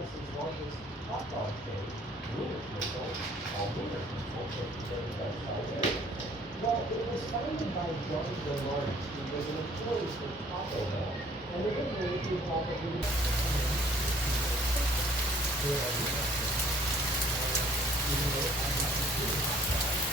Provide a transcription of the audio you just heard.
Tennessee largest hot dog chain, Wiener called Wiener well, it was founded by John Bernard, who was an employee for Taco Bell, and originally he thought that he would. Even though it had nothing to do with hot dogs.